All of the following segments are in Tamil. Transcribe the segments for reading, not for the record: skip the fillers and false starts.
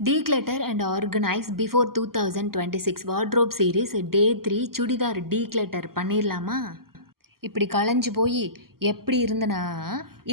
Declutter and organize before 2026 wardrobe series day 3 churidar declutter பண்ணிடலாமா? இப்படி களைஞ்சு போய் எப்படி இருந்தனா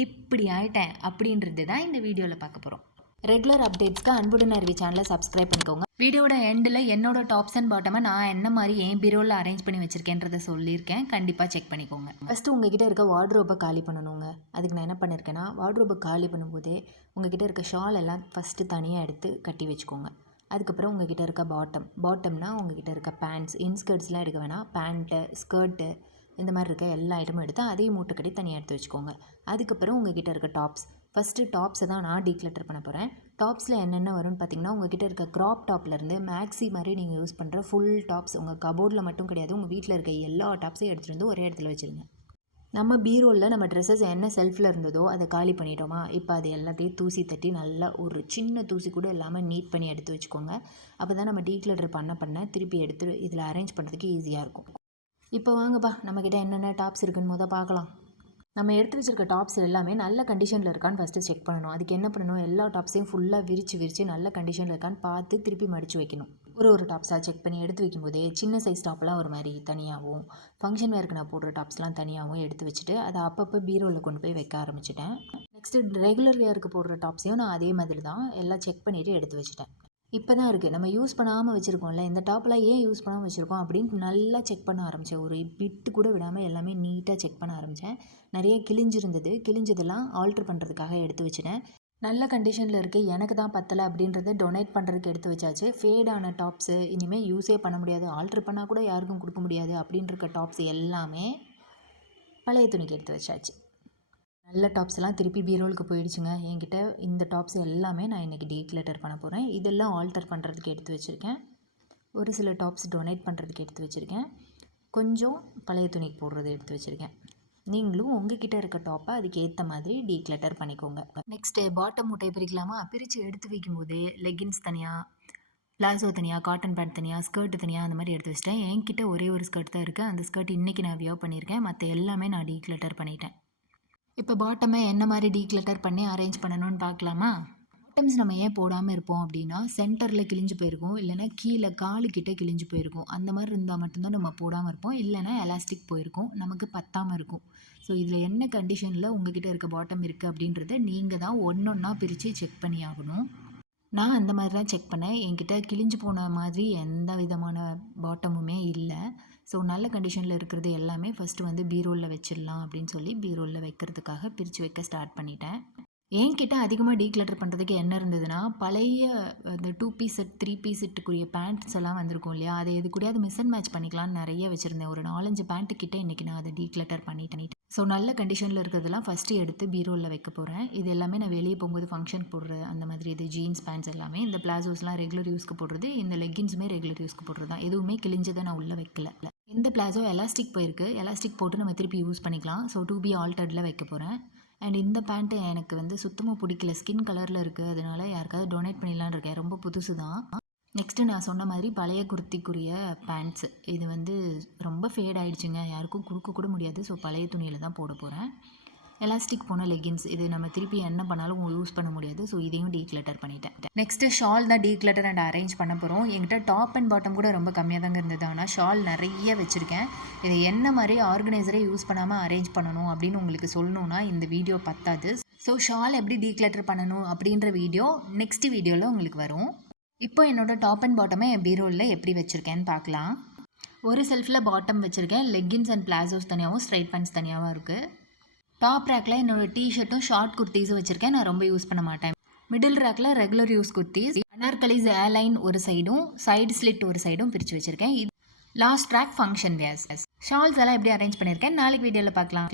இப்படி ஆயிட்டேன் அப்படின்றது தான் இந்த வீடியோவில் பார்க்க போகிறோம். ரெகுலர் அப்டேட்ஸ்க்கு அன்புடன் அறிவி சேனலை சப்ஸ்கிரைப் பண்ணிக்கோங்க. வீடியோட எண்டில் என்னோட டாப்ஸ் அண்ட் பாட்டமை நான் என்ன மாதிரி என் பீரோவில் அரேஞ்ச் பண்ணி வச்சுருக்கேன்றதை சொல்லியிருக்கேன். கண்டிப்பாக செக் பண்ணிக்கோங்க. ஃபஸ்ட்டு உங்ககிட்ட இருக்க வார்ட்ரோப்பை காலி பண்ணணுங்க. அதுக்கு நான் என்ன பண்ணியிருக்கேன்னா, வார்ட்ரோப்பை காலி பண்ணும்போதே உங்ககிட்ட இருக்க ஷால் எல்லாம் ஃபஸ்ட்டு தனியாக எடுத்து கட்டி வச்சுக்கோங்க. அதுக்கப்புறம் உங்ககிட்ட இருக்க பாட்டம்னா உங்ககிட்ட இருக்க பேண்ட்ஸ், இன்ஸ்கர்ட்ஸ்லாம் எடுக்க வேணாம். பேண்ட்டு, ஸ்கர்ட்டு இந்த மாதிரி இருக்க எல்லா ஐட்டமும் எடுத்து அதையும் மூட்டை கட்டி தனியாக எடுத்து வச்சுக்கோங்க. அதுக்கப்புறம் உங்ககிட்ட இருக்க டாப்ஸ், ஃபஸ்ட்டு டாப்ஸை தான் நான் டீக்ளட்டர் பண்ண போகிறேன். டாப்ஸில் என்னென்ன வரும்னு பார்த்தீங்கன்னா, உங்ககிட்ட இருக்க க்ராப் டாப்லேருந்து மேக்ஸி மாதிரி நீங்கள் யூஸ் பண்ணுற ஃபுல் டாப்ஸ், உங்கள் கபோர்டில் மட்டும் கிடையாது, உங்கள் வீட்டில் இருக்க எல்லா டாப்ஸையும் எடுத்துகிட்டு வந்து ஒரே இடத்துல வச்சுருங்க. நம்ம பீரோவில் நம்ம ட்ரெஸ்ஸஸ் என்ன செல்ஃபில் இருந்ததோ அதை காலி பண்ணிட்டோமா, இப்போ அது எல்லாத்தையும் தூசி தட்டி நல்லா ஒரு சின்ன தூசி கூட இல்லாமல் நீட் பண்ணி எடுத்து வச்சுக்கோங்க. அப்போ தான் நம்ம டீக்ளட்டர் பண்ண திருப்பி எடுத்து இதில் அரேஞ்ச் பண்ணுறதுக்கு ஈஸியாக இருக்கும். இப்போ வாங்கப்பா, நம்மக்கிட்ட என்னென்ன டாப்ஸ் இருக்குன்னு பார்க்கலாம். நம்ம எடுத்து வச்சுருக்க டாப்ஸ் எல்லாமே நல்ல கண்டிஷனில் இருக்கான்னு ஃபஸ்ட்டு செக் பண்ணணும். அதுக்கு என்ன பண்ணணும், எல்லா டாப்ஸையும் ஃபுல்லாக விரித்து நல்ல கண்டிஷனில் இருக்கான்னு பார்த்து திருப்பி மடித்து வைக்கணும். ஒரு டாப்ஸாக செக் பண்ணி எடுத்து வைக்கும்போதே சின்ன சைஸ் டாப்லாம் ஒரு மாதிரி தனியாகவும், ஃபங்க்ஷன் வேருக்கு நான் போடுற டாப்ஸ்லாம் தனியாகவும் எடுத்து வச்சுட்டு அதை அப்பப்போ பீரோவில் கொண்டு போய் வைக்க ஆரம்பிச்சிட்டேன். நெக்ஸ்ட்டு ரெகுலர் வேருக்கு போடுற டாப்ஸையும் நான் அதே மாதிரி தான் எல்லாம் செக் பண்ணிவிட்டு எடுத்து வச்சுட்டேன். இப்போ தான் இருக்குது, நம்ம யூஸ் பண்ணாமல் வச்சுருக்கோம்ல, இந்த டாப்லாம் ஏன் யூஸ் பண்ணாமல் வச்சுருக்கோம் அப்படின்னு நல்லா செக் பண்ண ஆரம்பித்தேன். ஒரு பிட்டு கூட விடாமல் எல்லாமே நீட்டாக செக் பண்ண ஆரம்பித்தேன். நிறைய கிழிஞ்சதெல்லாம் ஆல்ட்ரு பண்ணுறதுக்காக எடுத்து வச்சுட்டேன். நல்ல கண்டிஷனில் இருக்குது, எனக்கு தான் பத்தலை அப்படின்றத டொனேட் பண்ணுறதுக்கு எடுத்து வச்சாச்சு. ஃபேடான டாப்ஸு இனிமேல் யூஸே பண்ண முடியாது, ஆல்ட்ரு பண்ணால் கூட யாருக்கும் கொடுக்க முடியாது அப்படின்ற டாப்ஸ் எல்லாமே பழைய துணிக்கு எடுத்து வச்சாச்சு. நல்ல டாப்ஸ் எல்லாம் திருப்பி பீரோலுக்கு போயிடுச்சுங்க. என்கிட்ட இந்த டாப்ஸ் எல்லாமே நான் இன்றைக்கி டீக்ளட்டர் பண்ண போகிறேன். இதெல்லாம் ஆல்டர் பண்ணுறதுக்கு எடுத்து வச்சுருக்கேன். ஒரு சில டாப்ஸ் டொனேட் பண்ணுறதுக்கு எடுத்து வச்சுருக்கேன். கொஞ்சம் பழைய துணிக்கு போடுறது எடுத்து வச்சுருக்கேன். நீங்களும் உங்ககிட்ட இருக்க டாப்பை அதுக்கு ஏற்ற மாதிரி டீக்ளட்டர் பண்ணிக்கோங்க. நெக்ஸ்ட்டு பாட்டம் மூட்டை பிரிக்கலாமா? பிரித்து எடுத்து வைக்கும்போதே லெகின்ஸ் தனியாக, பிளாசோ தனியாக, காட்டன் பேண்ட் தனியாக, ஸ்கர்ட்டு தனியாக அந்த மாதிரி எடுத்து வச்சிட்டேன். என்கிட்ட ஒரே ஒரு ஸ்கர்ட் தான் இருக்குது. அந்த ஸ்கர்ட் இன்றைக்கி நான் வியர் பண்ணியிருக்கேன். மற்ற எல்லாமே நான் டீக்ளட்டர் பண்ணிட்டேன். இப்போ பாட்டமை என்ன மாதிரி டீக்ளட்டர் பண்ணி அரேஞ்ச் பண்ணணும்னு பார்க்கலாமா? பாட்டம்ஸ் நம்ம ஏன் போடாமல் இருப்போம் அப்படின்னா, சென்டரில் கிழிஞ்சு போயிருக்கும், இல்லைனா கீழே காலுக்கிட்ட கிழிஞ்சு போயிருக்கும். அந்த மாதிரி இருந்தால் மட்டும்தான் நம்ம போடாமல் இருப்போம். இல்லைனா எலாஸ்டிக் போயிருக்கும், நமக்கு பத்தாமல் இருக்கும். ஸோ இதில் என்ன கண்டிஷனில் உங்ககிட்ட இருக்க பாட்டம் இருக்குது அப்படின்றத நீங்கள் தான் ஒன்றா பிரித்து செக் பண்ணி ஆகணும். நான் அந்த மாதிரி தான் செக் பண்ணேன். என்கிட்ட கிழிஞ்சு போன மாதிரி எந்த விதமான பாட்டமுமே இல்லை. ஸோ நல்ல கண்டிஷனில் இருக்கிறது எல்லாமே ஃபஸ்ட்டு பீரோவில் வச்சிடலாம் அப்படின்னு சொல்லி பீரோவில் வைக்கிறதுக்காக பிரித்து வைக்க ஸ்டார்ட் பண்ணிட்டேன். என்கிட்ட அதிகமாக டீக்ளட்டர் பண்ணுறதுக்கு என்ன இருந்ததுன்னா, பழைய அந்த 2 பீஸ் செட் 3 பீஸ் செட்டுக்குரிய பேண்ட்ஸ் எல்லாம் வந்திருக்கும் இல்லையா, அதை எது கூடயாவது மிஸ் அண்ட் மேட்ச் பண்ணிக்கலாம்னு நிறைய வச்சுருந்தேன். ஒரு 4-5 பேண்ட்டு கிட்டே இன்றைக்கி நான் அதை டீக்ளட்டர் பண்ணிட்டேன். ஸோ நல்ல கண்டிஷனில் இருக்கிறதெல்லாம் ஃபஸ்ட்டு எடுத்து பீரோவில் வைக்க போகிறேன். இது எல்லாமே நான் வெளியே போகும்போது ஃபங்க்ஷன் போடுற அந்த மாதிரி இது ஜீன்ஸ் பேண்ட்ஸ் எல்லாமே. இந்த பிளாசோஸ்லாம் ரெகுலர் யூஸ்க்கு போடுறது, இந்த லெகின்ஸுமே ரெகுலர் யூஸ்க்கு போடுறது தான். எதுவுமே கிழிஞ்சதை நான் உள்ளே வைக்கல. இந்த பிளாசோ எலாஸ்டிக் போயிருக்கு, எலாஸ்டிக் போட்டு நம்ம திருப்பி யூஸ் பண்ணிக்கலாம். ஸோ டு பி ஆல்டர்டில் வைக்க போகிறேன். அண்ட் இந்த பேண்ட்டு எனக்கு சுத்தமாக பிடிக்கல, ஸ்கின் கலரில் இருக்குது. அதனால் யாருக்காவது டொனேட் பண்ணிடலான்னு இருக்கேன். ரொம்ப புதுசு தான். நெக்ஸ்ட்டு நான் சொன்ன மாதிரி பழைய குர்த்திக்குரிய பேண்ட்ஸு, இது ரொம்ப ஃபேட் ஆகிடுச்சுங்க, யாருக்கும் கொடுக்க கூட முடியாது. ஸோ பழைய துணியில் தான் போட போகிறேன். எலாஸ்டிக் போன லெகின்ஸ், இது நம்ம திருப்பி என்ன பண்ணாலும் யூஸ் பண்ண முடியாது. ஸோ இதையும் டீக்ளட்டர் பண்ணிட்டேன். நெக்ஸ்ட்டு ஷால் தான் டீக்ளட்டர் அண்ட் அரேஞ்ச் பண்ண போகிறோம். என்கிட்ட டாப் அண்ட் பாட்டம் கூட ரொம்ப கம்மியாக தாங்க இருந்தது, ஆனால் ஷால் நிறைய வச்சுருக்கேன். இதை என்ன மாதிரி ஆர்கனைசரே யூஸ் பண்ணாமல் அரேஞ்ச் பண்ணணும் அப்படின்னு உங்களுக்கு சொல்லணுன்னா இந்த வீடியோ பத்தாது. ஸோ ஷால் எப்படி டீக்ளட்டர் பண்ணணும் அப்படின்ற வீடியோ நெக்ஸ்ட் வீடியோவில் உங்களுக்கு வரும். இப்போ என்னோடய டாப் அண்ட் பாட்டமை என் பீரோவில் எப்படி வச்சுருக்கேன்னு பார்க்கலாம். ஒரு செல்ஃபில் பாட்டம் வச்சுருக்கேன். லெகின்ஸ் அண்ட் பிளாசோஸ் தனியாகவும், ஸ்ட்ரைட் பேண்ட்ஸ் தனியாகவும் இருக்குது. டாப் ரேக்கில் என்னோடய டிஷர்ட்டும் ஷார்ட் குர்த்திஸும் வச்சுருக்கேன். நான் ரொம்ப யூஸ் பண்ண மாட்டேன். மிடில் ரேக்கில் regular use kurtis, anarkalis A-line ஒரு சைடும், சைடு ஸ்லிட் ஒரு சைடும் பிரித்து வச்சுருக்கேன். Last rack function wears. Shawls எல்லாம் எப்படி அரேஞ்ச் பண்ணியிருக்கேன் நாளைக்கு வீடியோவில் பார்க்கலாம்.